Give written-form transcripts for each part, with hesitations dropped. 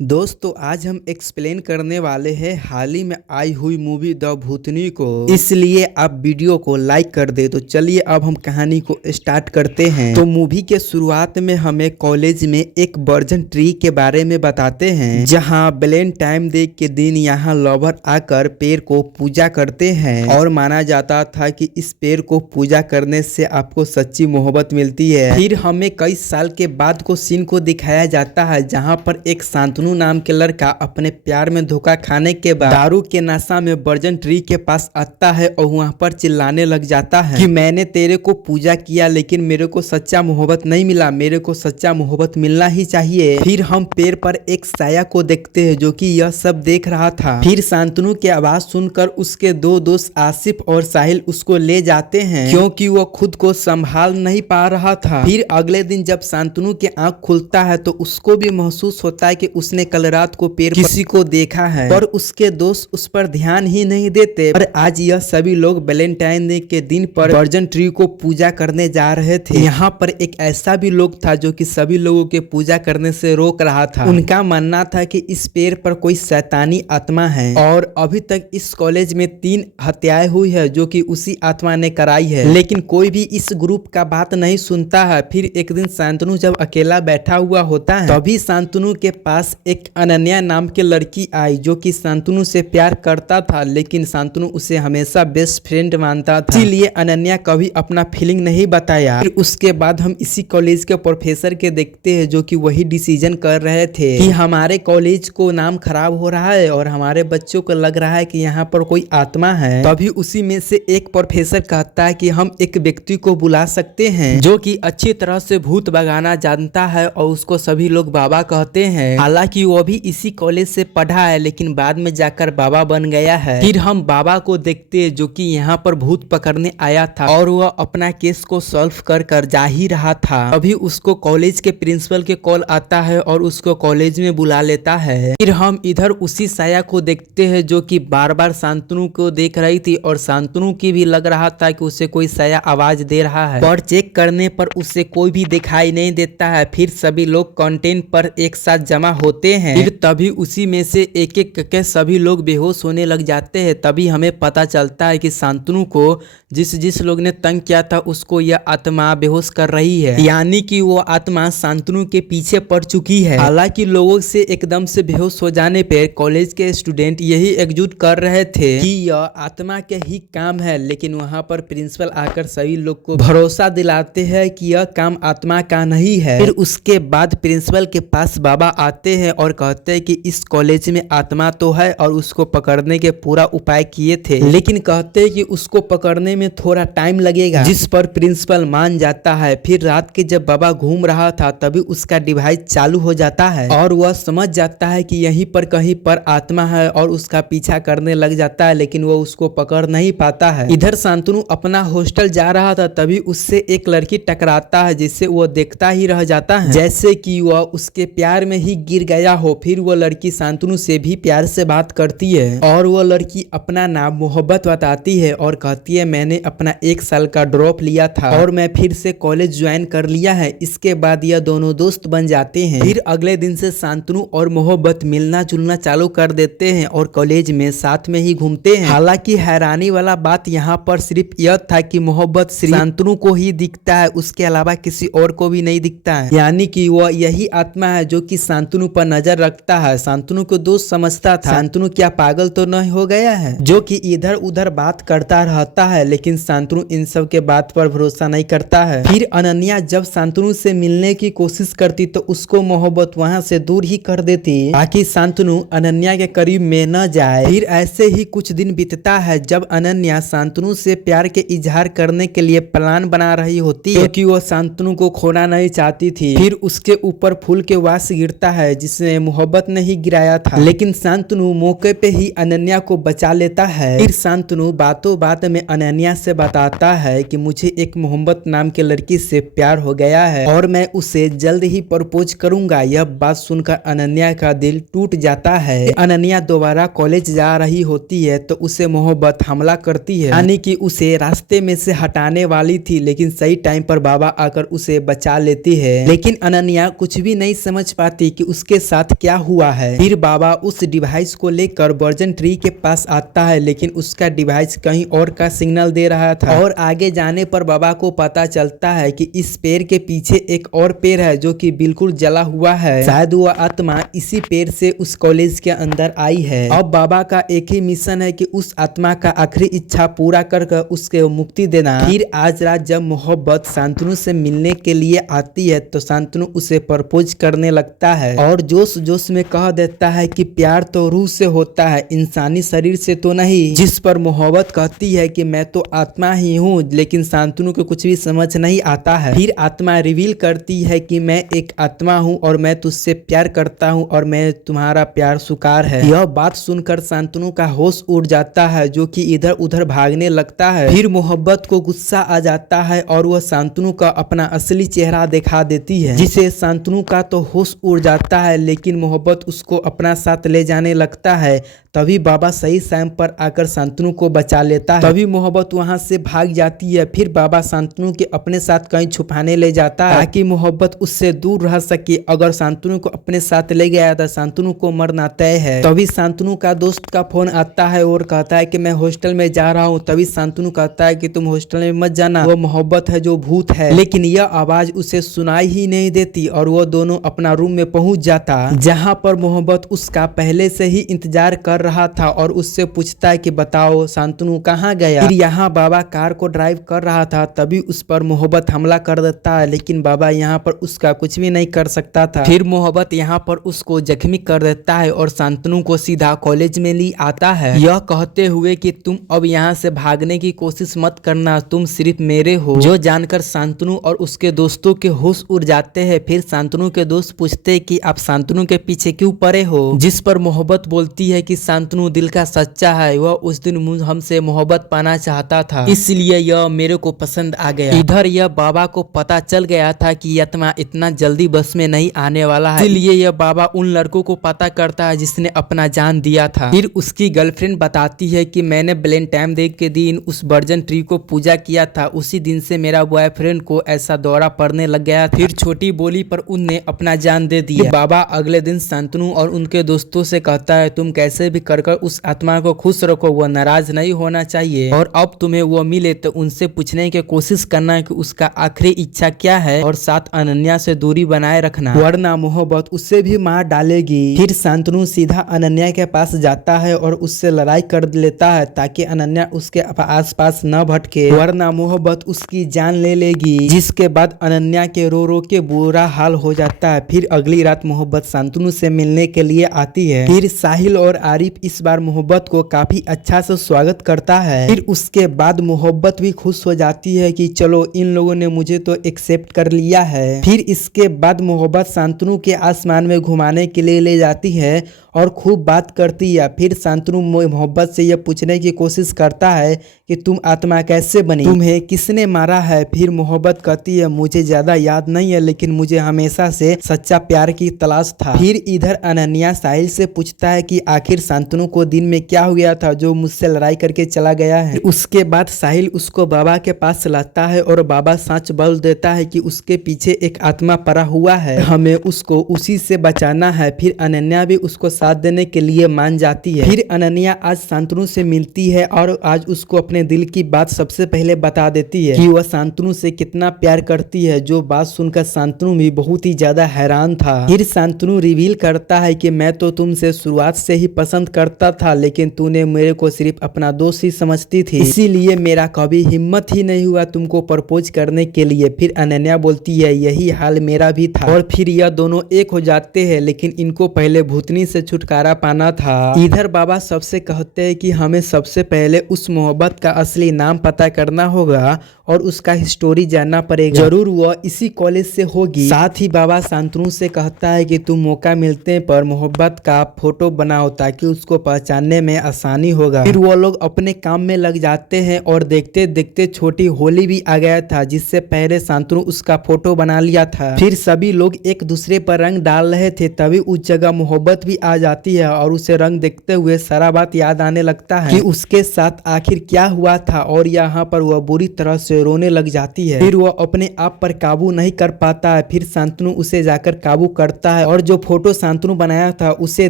दोस्तों आज हम एक्सप्लेन करने वाले हैं हाल ही में आई हुई मूवी द भूतनी को, इसलिए आप वीडियो को लाइक कर दे। तो चलिए अब हम कहानी को स्टार्ट करते हैं। तो मूवी के शुरुआत में हमें कॉलेज में एक वर्जन ट्री के बारे में बताते हैं, जहां वैलेंटाइन डे के दिन यहाँ लवर आकर पेड़ को पूजा करते हैं और माना जाता था कि इस पेड़ को पूजा करने से आपको सच्ची मोहब्बत मिलती है। फिर हमें कई साल के बाद को सीन को दिखाया जाता है, जहाँ पर एक शांतनु नाम के लड़का अपने प्यार में धोखा खाने के बाद दारू के नशा में वर्जन ट्री के पास आता है और वहाँ पर चिल्लाने लग जाता है कि मैंने तेरे को पूजा किया लेकिन मेरे को सच्चा मोहब्बत नहीं मिला, मेरे को सच्चा मोहब्बत मिलना ही चाहिए। फिर हम पेड़ पर एक साया को देखते हैं जो कि यह सब देख रहा था। फिर शांतनु की आवाज सुनकर उसके दो दोस्त आसिफ और साहिल उसको ले जाते हैं क्योंकि वो खुद को संभाल नहीं पा रहा था। फिर अगले दिन जब शांतनु की आंख खुलता है तो उसको भी महसूस होता है कि उसने कल रात को पेड़ किसी को देखा है, पर उसके दोस्त उस पर ध्यान ही नहीं देते। और आज यह सभी लोग वैलेंटाइन डे के दिन पर वर्जन ट्री को पूजा करने जा रहे थे। यहाँ पर एक ऐसा भी लोग था जो कि सभी लोगों के पूजा करने से रोक रहा था। उनका मानना था कि इस पेड़ पर कोई शैतानी आत्मा है और अभी तक इस कॉलेज में 3 हत्याएं हुई है जो कि उसी आत्मा ने कराई है, लेकिन कोई भी इस ग्रुप का बात नहीं सुनता है। फिर एक दिन शांतनु जब अकेला बैठा हुआ होता है तभी शांतनु के पास एक अनन्या नाम की लड़की आई जो कि शांतनु से प्यार करता था, लेकिन शांतनु उसे हमेशा बेस्ट फ्रेंड मानता था, इसीलिए अनन्या कभी अपना फीलिंग नहीं बताया। फिर उसके बाद हम इसी कॉलेज के प्रोफेसर के देखते हैं जो कि वही डिसीजन कर रहे थे कि हमारे कॉलेज को नाम खराब हो रहा है और हमारे बच्चों को लग रहा है कि यहाँ पर कोई आत्मा है। तभी उसी में से एक प्रोफेसर कहता है कि हम एक व्यक्ति को बुला सकते हैं जो कि अच्छी तरह से भूत भगाना जानता है और उसको सभी लोग बाबा कहते हैं। हालांकि वो भी इसी कॉलेज से पढ़ा है लेकिन बाद में जाकर बाबा बन गया है। फिर हम बाबा को देखते हैं जो कि यहाँ पर भूत पकड़ने आया था और वह अपना केस को सॉल्व कर जा ही रहा था। अभी उसको कॉलेज के प्रिंसिपल के कॉल आता है और उसको कॉलेज में बुला लेता है। फिर हम इधर उसी साया को देखते हैं जो कि बार बार शांतनु को देख रही थी और शांतनु की भी लग रहा था कि उसे कोई साया आवाज दे रहा है, पर चेक करने पर उसे कोई भी दिखाई नहीं देता है। फिर सभी लोग कंटेंट पर एक साथ जमा होते हैं। फिर तभी उसी में से एक एक करके सभी लोग बेहोश होने लग जाते हैं। तभी हमें पता चलता है कि शांतनु को जिस लोग ने तंग किया था उसको यह आत्मा बेहोश कर रही है, यानी कि वो आत्मा शांतनु के पीछे पड़ चुकी है। हालांकि लोगों से एकदम से बेहोश हो जाने पर कॉलेज के स्टूडेंट यही एकजुट कर रहे थे कि यह आत्मा के ही काम है, लेकिन वहां पर प्रिंसिपल आकर सभी लोग को भरोसा दिलाते हैं कि यह काम आत्मा का नहीं है। फिर उसके बाद प्रिंसिपल के पास बाबा आते हैं और कहते हैं कि इस कॉलेज में आत्मा तो है और उसको पकड़ने के पूरा उपाय किए थे, लेकिन कहते हैं कि उसको पकड़ने में थोड़ा टाइम लगेगा, जिस पर प्रिंसिपल मान जाता है। फिर रात के जब बाबा घूम रहा था तभी उसका डिवाइस चालू हो जाता है और वह समझ जाता है कि यहीं पर कहीं पर आत्मा है और उसका पीछा करने लग जाता है, लेकिन वो उसको पकड़ नहीं पाता है। इधर शांतनु अपना हॉस्टल जा रहा था तभी उससे एक लड़की टकराता है जिससे वो देखता ही रह जाता है जैसे कि वह उसके प्यार में ही गिर गया हो। फिर वो लड़की शांतनु से भी प्यार से बात करती है और वो लड़की अपना नाम मोहब्बत बताती है और कहती है मैंने अपना 1 साल का ड्रॉप लिया था और मैं फिर से कॉलेज ज्वाइन कर लिया है। इसके बाद यह दोनों दोस्त बन जाते हैं। फिर अगले दिन से शांतनु और मोहब्बत मिलना जुलना चालू कर देते हैं और कॉलेज में साथ में ही घूमते हैं। हालांकि हैरानी वाला बात यहाँ पर सिर्फ यह था कि मोहब्बत सिर्फ शांतनु को ही दिखता है, उसके अलावा किसी और को भी नहीं दिखता है, यानी कि वह यही आत्मा है जो कि शांतनु पर नजर रखता है। शांतनु को दोस्त समझता था, शांतनु क्या पागल तो नहीं हो गया है जो कि इधर उधर बात करता रहता है, लेकिन शांतनु इन सब के बात पर भरोसा नहीं करता है। फिर अनन्या जब शांतनु से मिलने की कोशिश करती तो उसको मोहब्बत वहां से दूर ही कर देती ताकि शांतनु अनन्या के करीब में न जाए। फिर ऐसे ही कुछ दिन बीतता है जब अनन्या शांतनु से प्यार के इजहार करने के लिए प्लान बना रही होती है क्योंकि वो शांतनु को खोना नहीं चाहती थी। फिर उसके ऊपर फूल के वास गिरता है जिसने मोहब्बत ने ही गिराया था, लेकिन शांतनु मौके पे ही अनन्या को बचा लेता है। फिर शांतनु बातों बात में अनन्या से बताता है कि मुझे एक मोहब्बत नाम के लड़की से प्यार हो गया है और मैं उसे जल्द ही प्रपोज करूंगा। यह बात सुनकर अनन्या का दिल टूट जाता है। अनन्या दोबारा कॉलेज जा रही होती है तो उसे मोहब्बत हमला करती है, यानी कि उसे रास्ते में से हटाने वाली थी, लेकिन सही टाइम पर बाबा आकर उसे बचा लेती है। लेकिन अनन्या कुछ भी नहीं समझ पाती कि उसके साथ क्या हुआ है। फिर बाबा उस डिवाइस को लेकर वर्जन ट्री के पास आता है, लेकिन उसका डिवाइस कहीं और का सिग्नल दे रहा था। और आगे जाने पर बाबा को पता चलता है कि इस पेड़ के पीछे एक और पेड़ है जो कि बिल्कुल जला हुआ है। शायद वह आत्मा इसी पेड़ से उस कॉलेज के अंदर आई है। अब बाबा का एक ही मिशन है कि उस आत्मा का आखिरी इच्छा पूरा कर उसके मुक्ति देना। फिर आज रात जब मोहब्बत शांतनु से मिलने के लिए आती है तो शांतनु उसे प्रपोज करने लगता है और जोश जोश में कह देता है कि प्यार तो रूह से होता है, इंसानी शरीर से तो नहीं। जिस पर मोहब्बत कहती है कि मैं तो आत्मा ही हूँ, लेकिन शांतनु को कुछ भी समझ नहीं आता है। फिर आत्मा रिवील करती है कि मैं एक आत्मा हूँ और मैं तुझसे प्यार करता हूँ और मैं तुम्हारा प्यार स्वीकार है। यह बात सुनकर शांतनु का होश उड़ जाता है, जो कि इधर उधर भागने लगता है। फिर मोहब्बत को गुस्सा आ जाता है और वह शांतनु का अपना असली चेहरा दिखा देती है, जिसे शांतनु का तो होश उड़ जाता है, लेकिन मोहब्बत उसको अपना साथ ले जाने लगता है। तभी बाबा सही टाइम पर आकर शांतनु को बचा लेता है। तभी मोहब्बत वहां से भाग जाती है। फिर बाबा शांतनु के अपने साथ कहीं छुपाने ले जाता है ताकि मोहब्बत उससे दूर रह सके। अगर शांतनु को अपने साथ ले गया तो शांतनु को मरना तय है। तभी शांतनु का दोस्त का फोन आता है और कहता है कि मैं हॉस्टल में जा रहा हूँ। तभी शांतनु कहता है कि तुम हॉस्टल में मत जाना, वो मोहब्बत है जो भूत है। लेकिन यह आवाज उसे सुनाई ही नहीं देती और वो दोनों अपना रूम में पहुंच जाता, जहां पर मोहब्बत उसका पहले से ही इंतजार कर रहा था और उससे पूछता है कि बताओ शांतनु कहाँ गया। फिर यहाँ बाबा कार को ड्राइव कर रहा था, तभी उस पर मोहब्बत हमला कर देता है, लेकिन बाबा यहाँ पर उसका कुछ भी नहीं कर सकता था। फिर मोहब्बत यहाँ पर उसको जख्मी कर देता है और शांतनु को सीधा कॉलेज में ले आता है, यह कहते हुए कि तुम अब यहाँ से भागने की कोशिश मत करना, तुम सिर्फ मेरे हो। जो जानकर शांतनु और उसके दोस्तों के होश उड़ जाते हैं। फिर शांतनु के दोस्त पूछते हैं कि आप शांतनु के पीछे क्यों पड़े हो, जिस पर मोहब्बत बोलती है कि शांतनु दिल का सच्चा है, वह उस दिन हमसे मोहब्बत पाना चाहता था, इसलिए यह मेरे को पसंद आ गया। इधर यह बाबा को पता चल गया था कि आत्मा इतना जल्दी बस में नहीं आने वाला है, इसलिए यह बाबा उन लड़कों को पता करता है जिसने अपना जान दिया था। फिर उसकी गर्लफ्रेंड बताती है कि मैंने वैलेंटाइन डे के दिन उस वर्जन ट्री को पूजा किया था, उसी दिन से मेरा बॉयफ्रेंड को ऐसा दौरा पड़ने लग गया था। फिर छोटी बोली पर उनने अपना जान दे दिया। बाबा अगले दिन शांतनु और उनके दोस्तों से कहता है तुम कैसे भी कर उस आत्मा को खुश रखो, वह नाराज नहीं होना चाहिए, और अब तुम्हें वो मिले तो उनसे पूछने की कोशिश करना कि उसका आखिरी इच्छा क्या है, और साथ अनन्या से दूरी बनाए रखना, वरना मोहब्बत उससे भी मार डालेगी। फिर शांतनु सीधा अनन्या के पास जाता है और उससे लड़ाई कर लेता है ताकि अनन्या उसके आसपास न भटके, वरना मोहब्बत उसकी जान ले लेगी, जिसके बाद अनन्या के रो रो के बुरा हाल हो जाता है। फिर अगली रात मोहब्बत शांतनु से मिलने के लिए आती है। फिर साहिल और आरिफ इस बार मोहब्बत को काफी अच्छा से स्वागत करता है। फिर उसके बाद मोहब्बत भी खुश हो जाती है कि चलो इन लोगों ने मुझे तो एक्सेप्ट कर लिया है। फिर इसके बाद मोहब्बत शांतनु के आसमान में घुमाने के लिए ले जाती है और खूब बात करती है। फिर शांतनु मोहब्बत से यह पूछने की कोशिश करता है कि तुम आत्मा कैसे बनी, तुम्हें किसने मारा है। फिर मोहब्बत कहती है मुझे ज्यादा याद नहीं है, लेकिन मुझे हमेशा से सच्चा प्यार की तलाश था। फिर इधर अनन्या साहिल से पूछता है कि आखिर शांतनु को दिन में क्या हो गया था जो मुझसे लड़ाई करके चला गया है। उसके बाद साहिल उसको बाबा के पास लाता है और बाबा सच बोल देता है कि उसके पीछे एक आत्मा पड़ा हुआ है, हमें उसको उसी से बचाना है। फिर अनन्या भी उसको साथ देने के लिए मान जाती है। फिर अनन्या आज शांतनु से मिलती है और आज उसको अपने दिल की बात सबसे पहले बता देती है कि वह शांतनु से कितना प्यार करती है, जो बात सुनकर शांतनु भी बहुत ही ज्यादा हैरान था। फिर शांतनु रिवील करता है कि मैं तो तुमसे शुरुआत से ही पसंद करता था, लेकिन तूने मेरे को सिर्फ अपना दोस्त ही समझती थी, इसीलिए मेरा कभी हिम्मत ही नहीं हुआ तुमको प्रपोज करने के लिए। फिर अनन्या बोलती है यही हाल मेरा भी था, और फिर यह दोनों एक हो जाते हैं, लेकिन इनको पहले भूतनी से छुटकारा पाना था। इधर बाबा सबसे कहते हैं कि हमें सबसे पहले उस मोहब्बत का असली नाम पता करना होगा और उसका हिस्टोरी जानना पड़ेगा, जरूर वह इसी कॉलेज से होगी। साथ ही बाबा शांतनु से कहता है कि तुम मौका मिलते पर मोहब्बत का फोटो बनाओ ताकि उसको पहचानने में आसानी होगा। फिर वो लोग अपने काम में लग जाते हैं और देखते देखते छोटी होली भी आ गया था, जिससे पहले शांतनु उसका फोटो बना लिया था। फिर सभी लोग एक दूसरे पर रंग डाल रहे थे, तभी उस जगह मोहब्बत भी आ जाती है और उसे रंग देखते हुए सारा बात याद आने लगता है कि उसके साथ आखिर क्या हुआ था, और यहाँ पर वह बुरी तरह से रोने लग जाती है। फिर वह अपने आप पर काबू नहीं कर पाता है। फिर शांतनु उसे जाकर काबू करता है और और जो फोटो शांतनु बनाया था उसे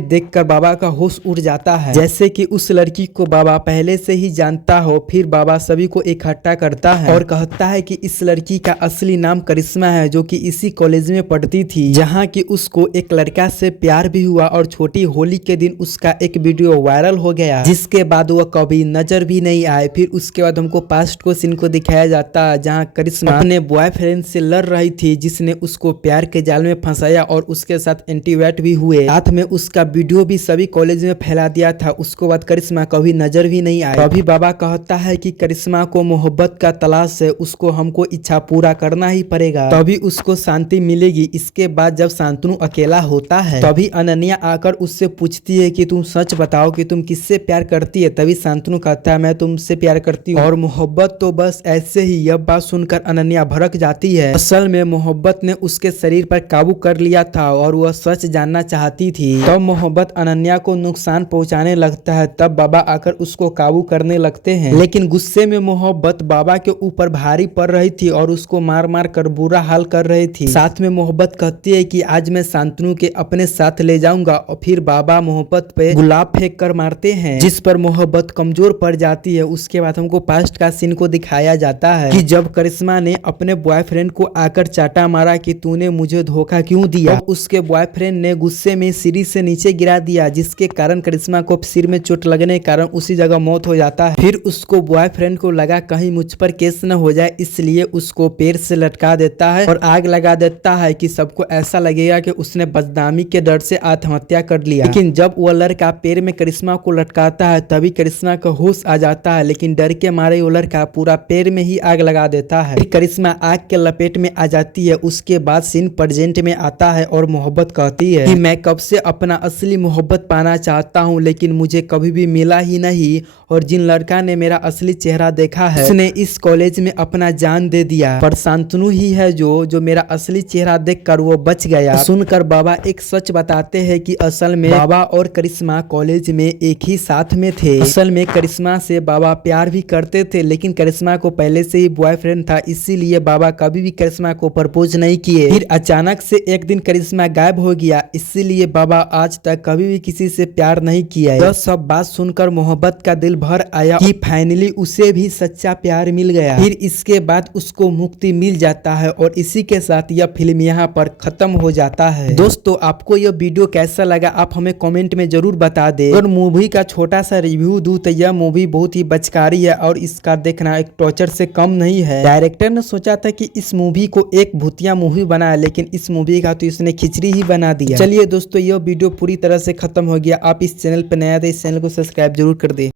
देखकर बाबा का होश उड़ जाता है, जैसे कि उस लड़की को बाबा पहले से ही जानता हो। फिर बाबा सभी को इकट्ठा करता है और कहता है कि इस लड़की का असली नाम करिश्मा है, जो कि इसी कॉलेज में पढ़ती थी, जहाँ की उसको एक लड़का से प्यार भी हुआ और छोटी होली के दिन उसका एक वीडियो वायरल हो गया, जिसके बाद वो कभी नजर भी नहीं आए। फिर उसके बाद हमको पास्ट को सीन को दिखाया जाता है, जहाँ करिश्मा अपने बॉयफ्रेंड से लड़ रही थी, जिसने उसको प्यार के जाल में फंसाया और उसके साथ एंटीवेट भी हुए, साथ में उसका वीडियो भी सभी कॉलेज में फैला दिया था। उसके बाद करिश्मा कभी नजर भी नहीं आई। तभी बाबा कहता है कि करिश्मा को मोहब्बत का तलाश है, उसको हमको इच्छा पूरा करना ही पड़ेगा, तभी उसको शांति मिलेगी। इसके बाद जब शांतनु अकेला होता है तभी अनन्या आकर उससे पूछती है कि तुम सच बताओ कि तुम किससे प्यार करती है। तभी शांतनु कहता है मैं तुमसे प्यार करती हूँ और मोहब्बत तो बस ऐसे ही। यह बात सुनकर अनन्या भड़क जाती है। असल में मोहब्बत ने उसके शरीर पर काबू कर लिया था और वह सच जानना चाहती थी। तब मोहब्बत अनन्या को नुकसान पहुंचाने लगता है। तब बाबा आकर उसको काबू करने लगते हैं, लेकिन गुस्से में मोहब्बत बाबा के ऊपर भारी पड़ रही थी और उसको मार मार कर बुरा हाल कर रही थी। साथ में मोहब्बत कहती है कि आज मैं शांतनु के अपने साथ ले जाऊंगा और फिर बाबा मोहब्बत पे गुलाब फेंक कर मारते हैं, जिस पर मोहब्बत कमजोर पड़ जाती है। उसके बाद हमको पास्ट का सीन को दिखाया जाता है कि जब करिश्मा ने अपने बॉयफ्रेंड को आकर चाटा मारा कि तूने मुझे धोखा क्यों दिया, तो उसके बॉयफ्रेंड ने गुस्से में सीढ़ी से नीचे गिरा दिया, जिसके कारण करिश्मा को सिर में चोट लगने के कारण उसी जगह मौत हो जाता है। फिर उसको बॉयफ्रेंड को लगा कहीं मुझ पर केस न हो जाए, इसलिए उसको पेड़ से लटका देता है और आग लगा देता है कि सबको ऐसा लगेगा कि उसने बदनामी के डर से आत्महत्या कर लिया। लेकिन जब वह लड़का पेड़ में करिश्मा को लटकाता है तभी करिश्मा का होश आ जाता है, लेकिन डर के मारे वो लड़का पूरा पेड़ में ही आग लगा देता है। फिर करिश्मा आग के लपेट में आ जाती है। उसके बाद सीन प्रेजेंट में आता है और मोहब्बत कहती है कि मैं कब से अपना असली मोहब्बत पाना चाहता हूँ, लेकिन मुझे कभी भी मिला ही नहीं, और जिन लड़का ने मेरा असली चेहरा देखा है उसने इस कॉलेज में अपना जान दे दिया, पर शांतनु ही है जो मेरा असली चेहरा देखकर वो बच गया। सुनकर बाबा एक सच बताते हैं कि असल में बाबा और करिश्मा कॉलेज में एक ही साथ में थे। असल में करिश्मा से बाबा प्यार भी करते थे, लेकिन करिश्मा को पहले से ही बॉयफ्रेंड था, इसीलिए बाबा कभी भी करिश्मा को प्रपोज नहीं किए। फिर अचानक से एक दिन करिश्मा गायब हो गया, इसीलिए बाबा आज तक कभी भी किसी से प्यार नहीं किया। यह सब बात सुनकर मोहब्बत का दिल भर आया कि फाइनली उसे भी सच्चा प्यार मिल गया। फिर इसके बाद उसको मुक्ति मिल जाता है और इसी के साथ यह फिल्म यहाँ पर खत्म हो जाता है। दोस्तों आपको यह वीडियो कैसा लगा आप हमें कमेंट में जरूर बता दे। और मूवी का छोटा सा रिव्यू दूं तो यह मूवी बहुत ही बचकारी है और इसका देखना एक टॉर्चर से कम नहीं है। डायरेक्टर ने सोचा था कि इस मूवी को एक भूतिया मूवी बनाए, लेकिन इस मूवी का तो इसने खिचड़ी ही बना दिया। चलिए दोस्तों यह वीडियो पूरी तरह से खत्म हो गया। आप इस चैनल पर नया थे, इस चैनल को सब्सक्राइब जरूर कर दे।